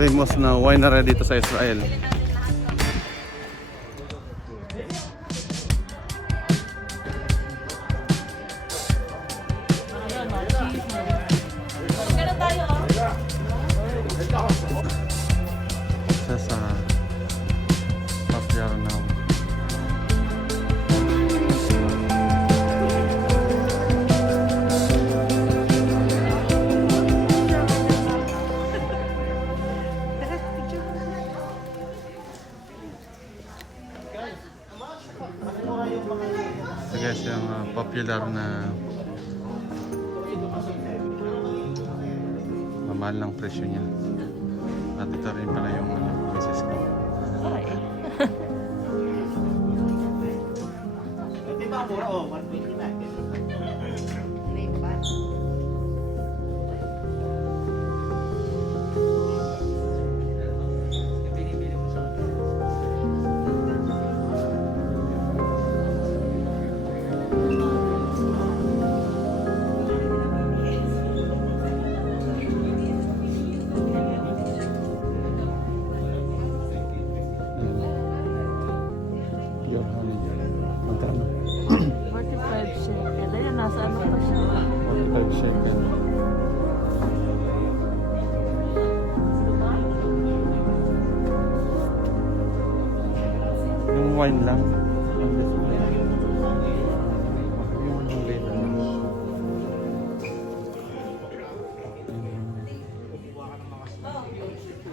famous na winery dito sa Israel. Isa sa popular na guys, yung popular na mamahal ng presyo niya. At ito rin pala yung misis ko. Magkano? 45 shekel. Ayan, nasa ano pa siya? 45 shekel. Yung wine lang. Yung display. Yung label.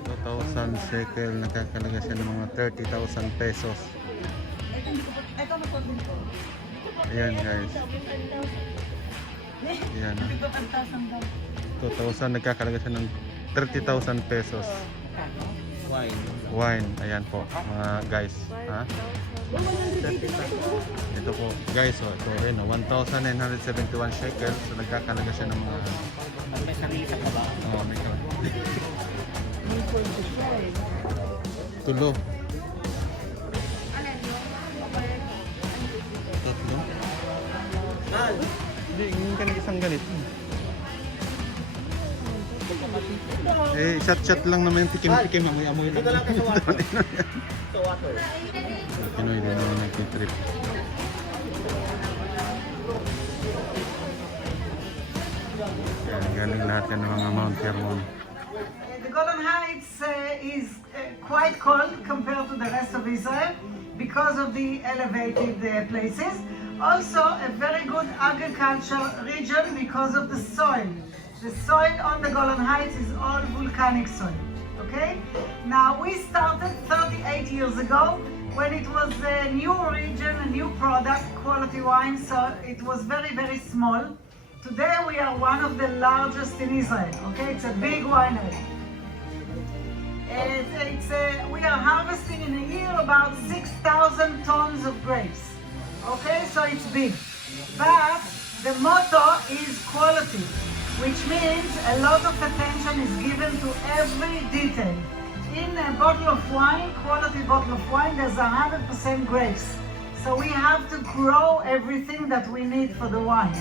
2,000 shekel. Nakakalaga siya ng mga 30,000 pesos. Ayan guys. Ayan. 2,000, nagkakalaga siya ng 30,000 pesos. Wine. Ayan po mga guys. Ha? Ito po guys. So, ito rin. 1,971 shekels. So nagkakalaga siya ng mga... May sarili ka pa ba? Oo, may tulo. Tatlo? Hindi, ngayon ka ng isang ganito. Eh, shot-shot lang naman yung tikim-tikim. Amoy-amoy lang. Dito lang kayo sa water. Sa water. Pinoy din naman nagtitrip. Yan, galing lahat yan ng mga Mount Hermon. The Golan Heights is quite cold compared to the rest of Israel because of the elevated places. Also, a very good agriculture region because of the soil. The soil on the Golan Heights is all volcanic soil. Okay? Now, we started 38 years ago when it was a new region, a new product, quality wine, so it was very, very small. Today, we are one of the largest in Israel. Okay? It's a big winery. We are harvesting in a year about 6,000 tons of grapes. Okay, so it's big. But the motto is quality, which means a lot of attention is given to every detail. In a bottle of wine, quality bottle of wine, there's 100% grapes. So we have to grow everything that we need for the wine.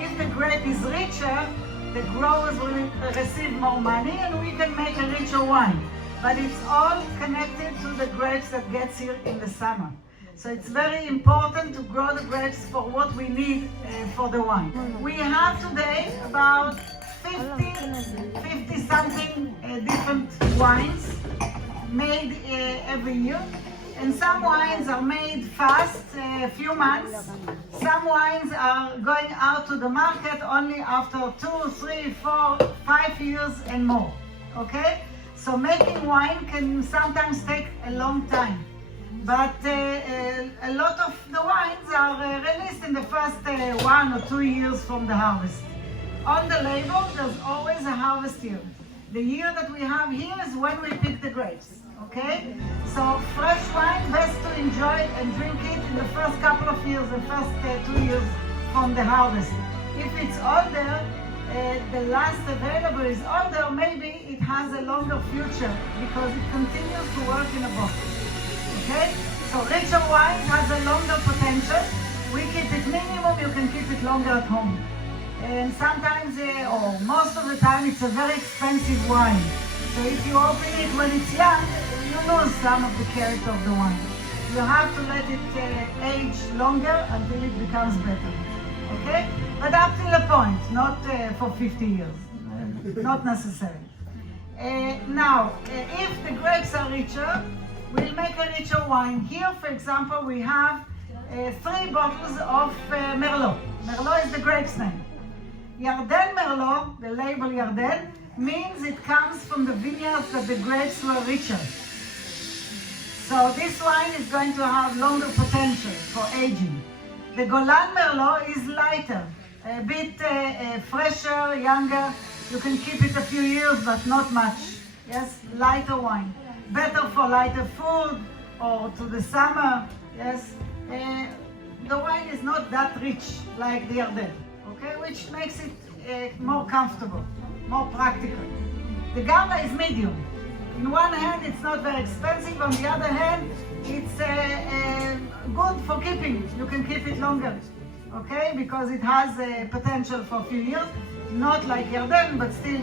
If the grape is richer, the growers will receive more money and we can make a richer wine. But it's all connected to the grapes that gets here in the summer. So it's very important to grow the grapes for what we need for the wine. We have today about 50 something different wines made every year. And some wines are made fast, a few months. Some wines are going out to the market only after 2, 3, 4, 5 years and more. Okay? So making wine can sometimes take a long time. But a lot of the wines are released in the first 1 or 2 years from the harvest. On the label, there's always a harvest year. The year that we have here is when we pick the grapes. Okay? So fresh wine, best to enjoy and drink it in the first couple of years, the first 2 years from the harvest. If it's older, the last available is older, maybe it has a longer future because it continues to work in a bottle. Okay? So richer wine has a longer potential. We keep it minimum, you can keep it longer at home. And sometimes, or most of the time, it's a very expensive wine. So if you open it when it's young, you lose some of the character of the wine. You have to let it age longer until it becomes better. Okay? But up till a point, not for 50 years. Not necessary. Now, if the grapes are richer, we'll make a richer wine. Here, for example, we have 3 bottles of Merlot. Merlot is the grape's name. Yarden Merlot, the label Yarden, means it comes from the vineyards that the grapes were richer. So this wine is going to have longer potential for aging. The Golan Merlot is lighter, a bit fresher, younger. You can keep it a few years, but not much. Yes, lighter wine. Better for lighter food or to the summer. Yes, the wine is not that rich like the Yarden, okay, which makes it more comfortable, more practical. The Gamma is medium. In one hand, it's not very expensive. On the other hand, it's good for keeping. You can keep it longer, okay, because it has potential for a few years. Not like Yarden, but still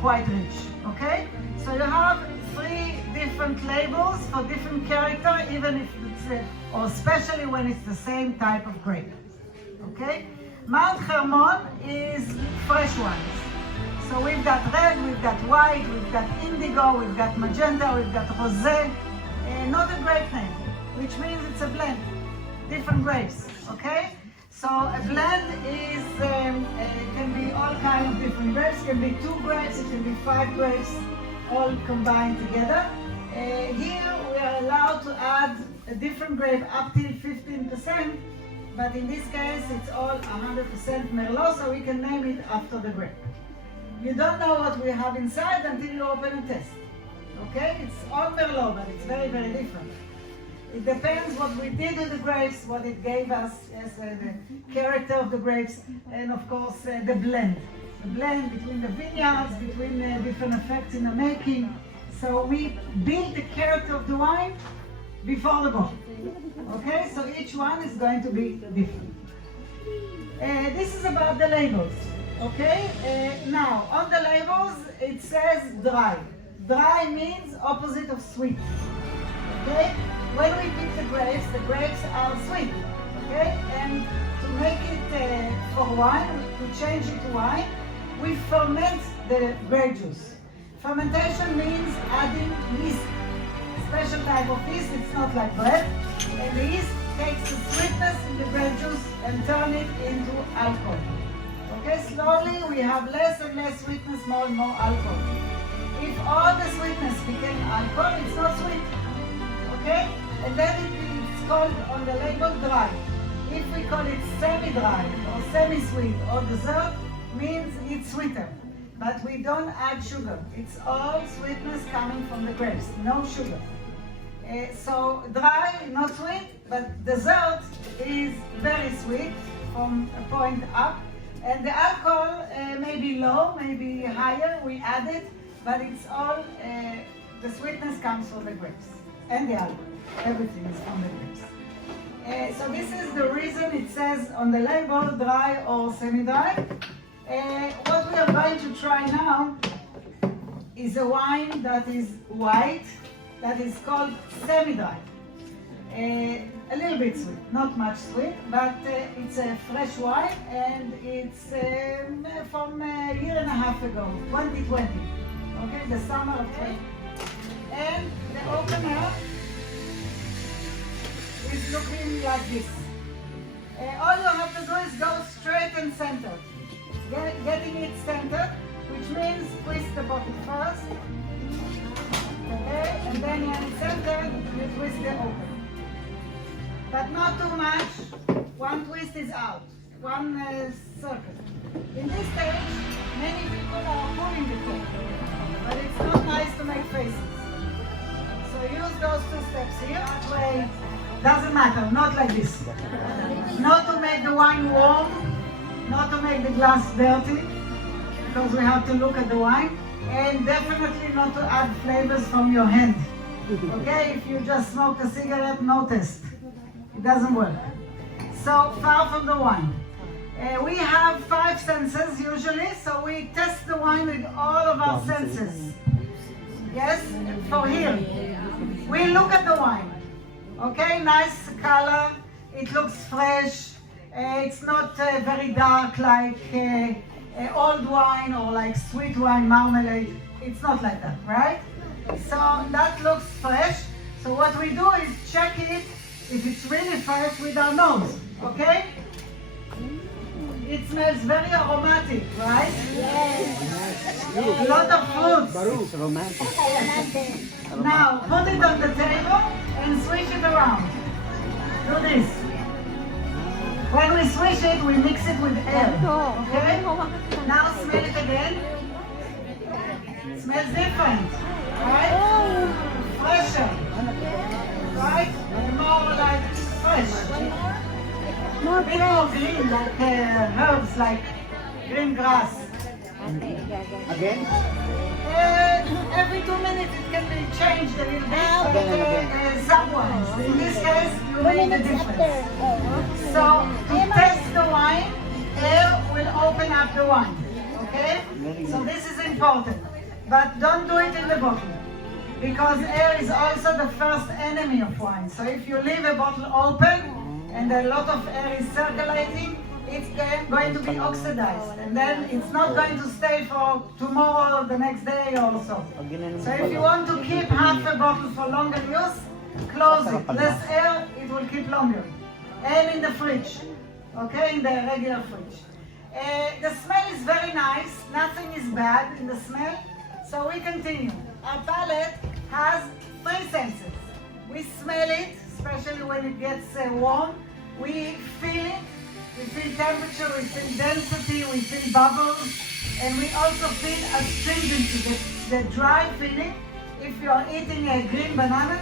quite rich, okay? So you have 3 different labels for different character, even if it's, or especially when it's the same type of grape, okay? Mount Hermon is fresh wines. So we've got red, we've got white, we've got indigo, we've got magenta, we've got rosé. Not a grape name, which means it's a blend, different grapes, okay? So a blend is can be all kinds of different grapes. It can be 2 grapes, it can be 5 grapes, all combined together. Here we are allowed to add a different grape up till 15%, but in this case it's all 100% Merlot, so we can name it after the grape. You don't know what we have inside until you open and test. Okay? It's all Merlot, but it's very, very different. It depends what we did with the grapes, what it gave us, yes, the character of the grapes, and of course the blend. The blend between the vineyards, between different effects in the making. So we build the character of the wine before the bottle. Okay, so each one is going to be different. This is about the labels. Okay, now on the labels it says dry. Dry means opposite of sweet. Okay, when we pick the grapes are sweet. Okay, and to make it for wine, to change it to wine, we ferment the grape juice. Fermentation means adding yeast, special type of yeast. It's not like bread, and the yeast takes the sweetness in the grape juice and turn it into alcohol. Okay, slowly we have less and less sweetness, more and more alcohol. If all the sweetness became alcohol, it's not sweet. Okay, and then it's called on the label dry. If we call it semi-dry or semi-sweet or dessert, means it's sweeter. But we don't add sugar. It's all sweetness coming from the grapes, no sugar. So dry, not sweet, but dessert is very sweet from a point up. And the alcohol may be low, maybe higher, we add it, but it's all, the sweetness comes from the grapes. And the alcohol, everything is from the grapes. So this is the reason it says on the label dry or semi-dry. What we are going to try now is a wine that is white, that is called semi-dry. A little bit sweet, not much sweet, but it's a fresh wine and it's from a year and a half ago, 2020, okay, the summer of 2020. And the opener is looking like this. All you have to do is go straight and centered. Getting it centered, which means twist the bottle first, okay, and then when it's centered, you twist the opener. But not too much. One twist is out, one circle. In this stage, many people are pulling the cork, but it's not nice to make faces. So use those 2 steps here. That way, doesn't matter, not like this. Not to make the wine warm, not to make the glass dirty, because we have to look at the wine, and definitely not to add flavors from your hand. Okay, if you just smoke a cigarette, no taste. It doesn't work. So far from the wine. We have 5 senses usually, so we test the wine with all of our senses. Yes, for here. We look at the wine. Okay, nice color. It looks fresh. It's not very dark like old wine or like sweet wine, marmalade. It's not like that, right? So that looks fresh. So what we do is check it if it's really fresh with our nose. Okay? It smells very aromatic, right? Yes. A lot of fruits. It's romantic. Now, put it on the table and swish it around. Do this. When we swish it, we mix it with air. Okay? Now smell it again. Smells different. Right? Fresher. Right? More like fresh. A bit more green, like herbs, like green grass. Again? Every 2 minutes it can be changed a little bit, but Again and again. some wines. In this case, you make the difference. So, to taste the wine, air will open up the wine. Okay? So this is important. But don't do it in the bottle. Because air is also the first enemy of wine. So if you leave a bottle open, and a lot of air is circulating, it's going to be oxidized, and then it's not going to stay for tomorrow or the next day also. So if you want to keep half a bottle for longer use, close it. Less air, it will keep longer. And in the fridge, okay, in the regular fridge. The smell is very nice, nothing is bad in the smell, so we continue. Our palate has 3 senses. We smell it, especially when it gets warm. We feel it, we feel temperature, we feel density, we feel bubbles, and we also feel astringency, the dry feeling. If you are eating a green banana,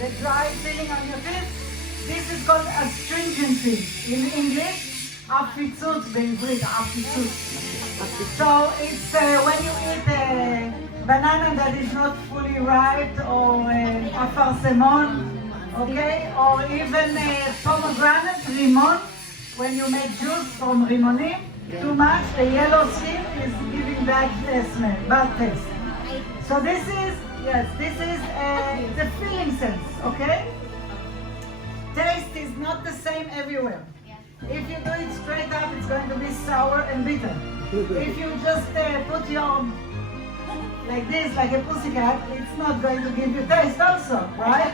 the dry feeling on your teeth, this is called astringency. In English, afitzut, בעברית, afitzut. So it's when you eat a banana that is not fully ripe, or afarsemon, okay, or even pomegranate, rimon, when you make juice from rimonim, too much, the yellow skin is giving bad smell, bad taste. So this is, yes, this is the feeling sense, okay? Taste is not the same everywhere. If you do it straight up, it's going to be sour and bitter. If you just put your like this, like a pussycat, it's not going to give you taste also, right?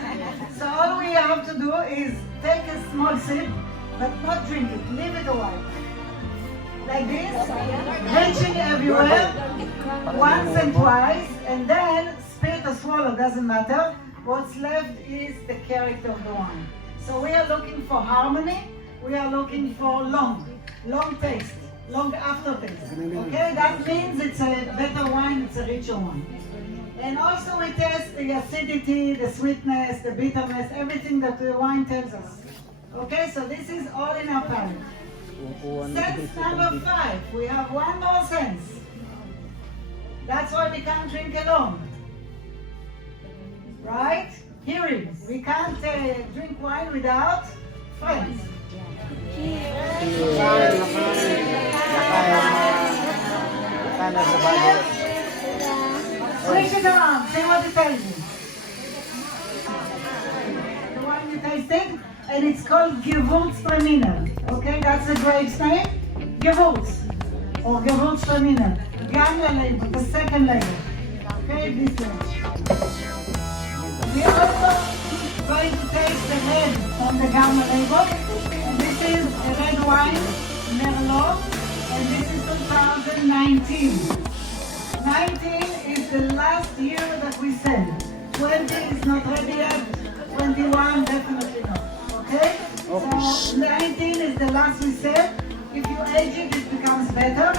So all we have to do is take a small sip, but not drink it, leave it a while. Like this, drenching everywhere, once and twice, and then spit or swallow, doesn't matter. What's left is the character of the wine. So we are looking for harmony, we are looking for long taste. Long aftertaste. Okay, that means it's a better wine, it's a richer wine. And also we test the acidity, the sweetness, the bitterness, everything that the wine tells us. Okay, so this is all in our palate. Sense number 5, we have one more sense. That's why we can't drink alone. Right? Hearing. We can't drink wine without friends. Switch it around, see what it tells you. The one you tasted, and it's called Gewürztraminer. Okay, that's the grape's name. Gewürz, or Gewürztraminer. Gamma label, the second label. Okay, this one. We are also going to taste the red on the Gamma label. This is a red wine, Merlot, and this is 2019. 19 is the last year that we sell. 20 is not ready yet, 21 definitely not, okay? So 19 is the last we sell. If you age it, it becomes better.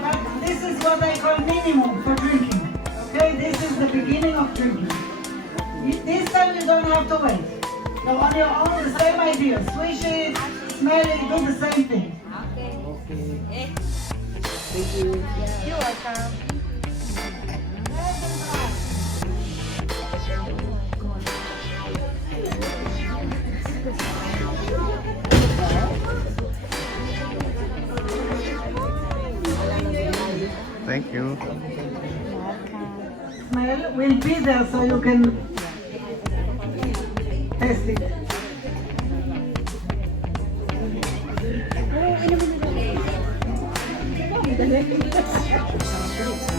But this is what I call minimum for drinking, okay? This is the beginning of drinking. This time you don't have to wait. So on your own, the same idea. Swish it, smell it, do the same thing. Okay. Thank you. You're welcome. Thank you. My smell will be there so you can taste it. Oh, ano mo na lang eh.